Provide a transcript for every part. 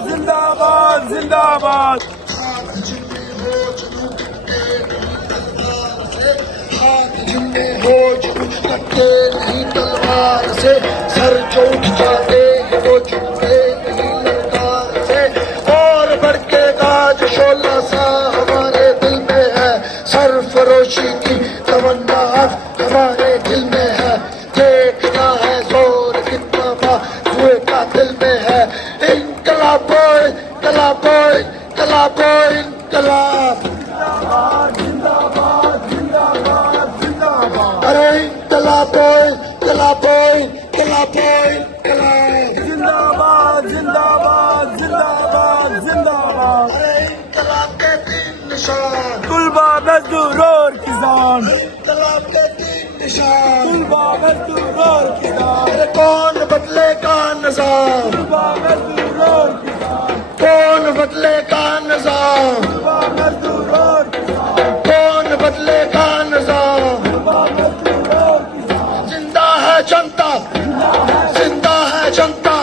जिंदाबाद जिंदाबाद। जिनमें हो जुनून कटते नहीं तलवार से, सर जो उठ जाते हैं वो झुकते नहीं ललकार से। और भड़केगा जो शोला सा हमारे दिल में है, सरफरोशी की तमन्ना हमारे दिल में है। देखना है जोर कितना बाजुए का दिल में है। इनकलाब इनकलाब इनकलाब इनकलाब, अरे इनकलाब इनकलाब इनकलाब इनकलाब, जिंदाबाद जिंदाबाद जिंदाबाद जिंदाबाद। अरे इनकलाब के तीन निशान, तुलबा मजदूर और किसान, इनकलाब के तीन निशान। तुलबा मजदूर और किसान, अरे कौन बदलेगा निजाम, तुलबा मजदूर और किसान, कौन बदलेगा निजाम, तुलबा मजदूर और किसान, कौन बदलेगा निजाम। तुलबा मजदूर और किसान। जिंदा है जनता, जिंदा है जनता,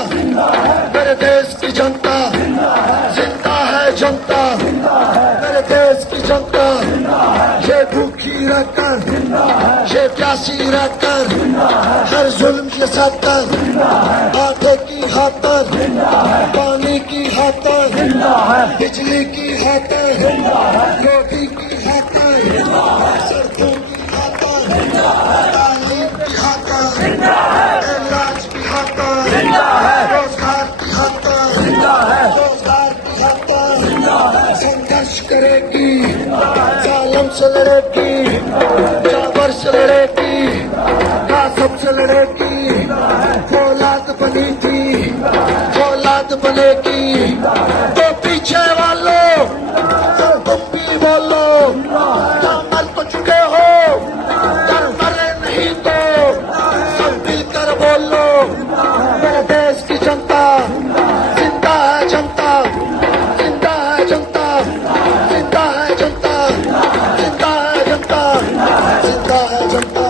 मेरे देश की जनता, जिंदा है जनता, मेरे देश की जनता। ये भूखी रहकर, ये प्यासी रहकर, हर जुल्म के सत्तर, आटे की खातर, पानी की खातर, बिजली की खातर, रोटी की खातर, सड़कों की खातर, तालीम की खातर, इलाज की खातर, रोजगार की खातर, रोजगार की खातर संघर्ष करेगी, जालम से लड़ेगी, जाबर से लड़ेगी, कासब से लड़ेगी। फौलाद बनी थी, फौलाद बनेगी। तो पीछे वालों तुम भी बोलो, क्या मर तो चुके हो, क्या मरे नहीं तो सब मिलकर बोलो। मेरे देश की जनता, जिंदा है जनता, जिंदा है जनता, जिंदा है जनता, जिंदा है जनता, जिंदा है जनता,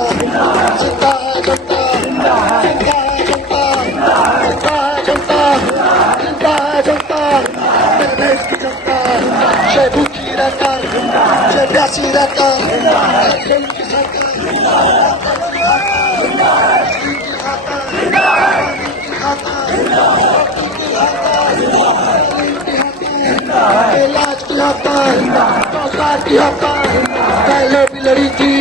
जिंदा है जनता, जिंदा है जनता, जिंदा है जनता, जिंदा है जनता। मेरे देश की जनता, जय भूखी रहकर, जय प्यासी रहकर, दिल की सरकार, इलाज की हड़ताल, रोजगार की हड़ताल। पहले भी लड़ी थी,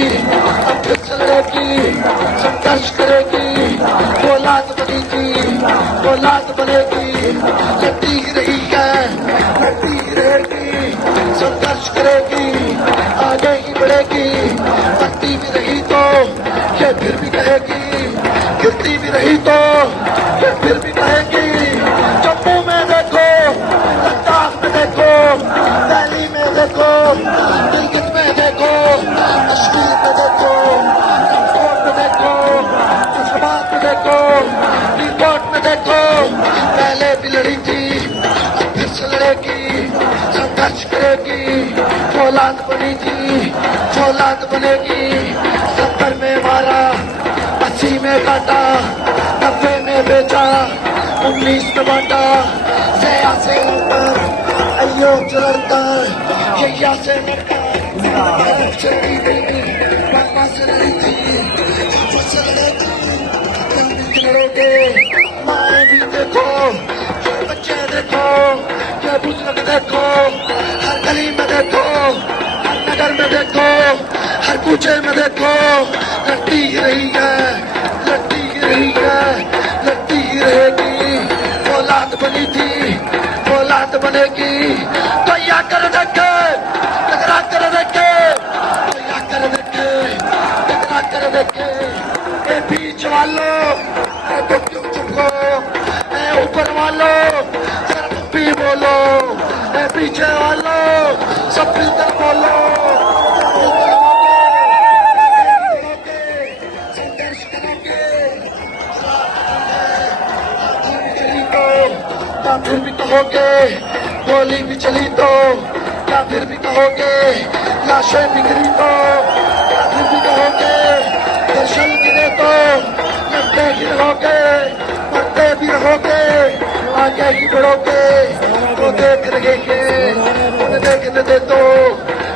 अब फिर से लड़ेगी, संघर्ष करेगी। फौलाद बनी थी, फौलाद बनेगी, लड़ती ही रही है, लड़ती ही रहेगी, संघर्ष करेगी, आगे ही बढ़ेगी। बनती भी रही तो ये फिर भी कहेगी, गिरती भी रही तो ये फिर भी कहेगी। जम्मू में देखो, लद्दाख में देखो, दिल्ली में देखो, गिलगित में देखो, कश्मीर में देखो, राजकोट में देखो, जज्बात में देखो, रिपोर्ट में देखो। पहले भी लड़ी थी, अब फिर से लड़ेगी, संघर्ष करेगी। फौलाद बनी थी, फौलाद बनेगी। 70 में मारा, 80 में काटा, 90 में बेचा, 19 में बांटा। जया से लड़कर, अयोग से लड़कर, यैया से लड़कर, भारत से लड़ी गई, बाबा से लड़ी थी, बाबा से लड़ेगी, हम भी लड़ोगे। माए भी देखो, ये बच्चे देखो, ये बुजुर्ग देखो, हर गली में देखो, हर नगर में देखो, हर कूचे में देखो। लड़ती ही रही है, लड़ती ही रही है, लड़ती ही रहेगी। फौलाद बनी थी, फौलाद बनेगी। तो या कर देखे, टकरा कर देखे, तो या कर देखे, टकरा कर देखे। ए बीच वालों, ए तो क्यों चुप हो, ए ऊपर वालों जरा तुम भी बोलो, ए पीछे वालों सब मिलकर बोलो। संघर्ष करोगे, क्या फिर भी कहोगे, गोली भी चली तो क्या फिर भी कहोगे, लाशें बिखरी तो क्या फिर भी कहोगे, दर्शन गिरे तो लड़ते ही रहोगे, मरते भी रहोगे। आगे ही बढ़ोगे वो देख रहे हैं, उन्हें देखने दे दो,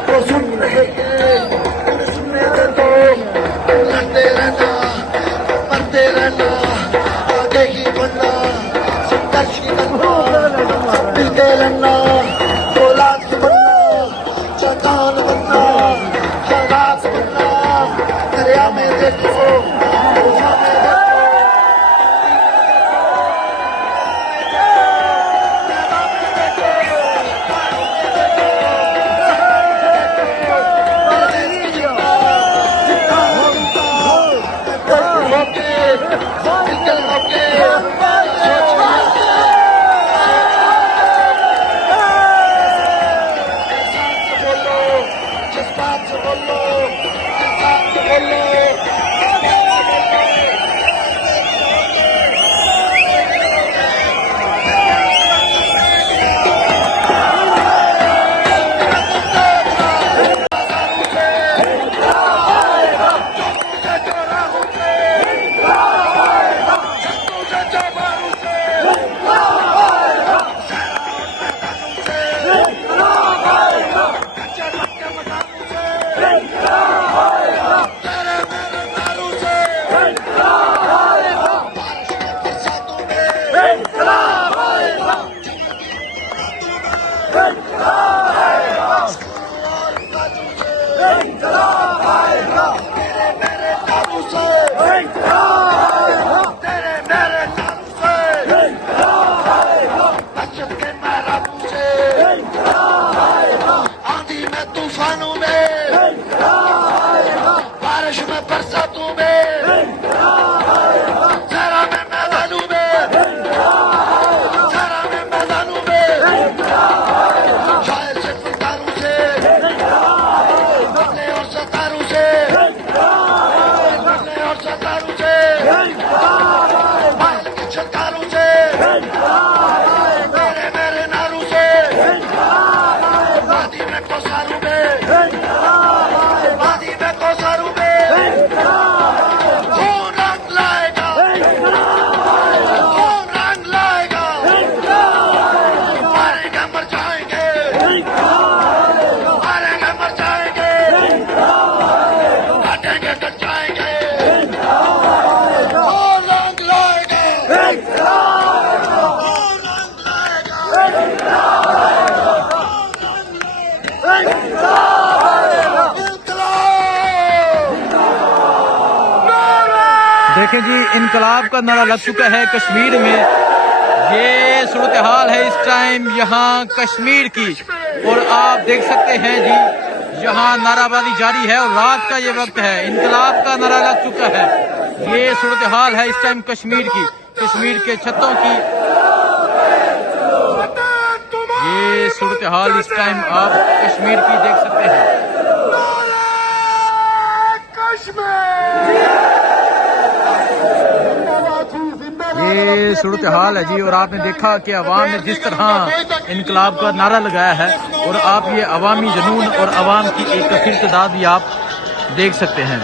वो सुन रहे हैं, उन्हें सुनने दे दो। लड़ते रहना, मरते रहना, आगे ही बढ़ना, संघर्ष ही करना, मिलके लड़ना, औलाद की बनना, चट्टान बनना, हालात बनना। दरिया में देखो, गुफा में देखो, तूफानों में, बारिश में, बरसातों में, जरा में, मैदानों में, जरा में, मैदानों में, शायर से फनकारों से, बदले और सतारों से, बदले और सतारों से, माल की छकारों से, मेरे मेरे नारों से, वादी में कोसारों में, वादी में कोसारों में, कौन रंग लाएगा, कौन रंग लाएगा, मारेंगे मर जाएंगे, मारेंगे मर जाएंगे, काटेंगे कट जाएंगे, कौन रंग लाएगा, कौन रंग लाएगा, देखें जी, इनकलाब का नारा लग चुका है कश्मीर में। ये सूरत हाल है इस टाइम यहाँ कश्मीर की, और आप देख सकते हैं जी यहाँ नाराबाजी जारी है और रात का ये वक्त है। इनकलाब का नारा लग चुका है। ये सूरत हाल है इस टाइम कश्मीर की, कश्मीर के छतों की। ये सूरत हाल इस टाइम आप कश्मीर की देख सकते हैं। ये सूरत हाल है जी, और आपने देखा कि अवाम ने जिस तरह इनकलाब का नारा लगाया है, और आप ये अवामी जुनून और अवाम की एक कसीर तादाद भी आप देख सकते हैं।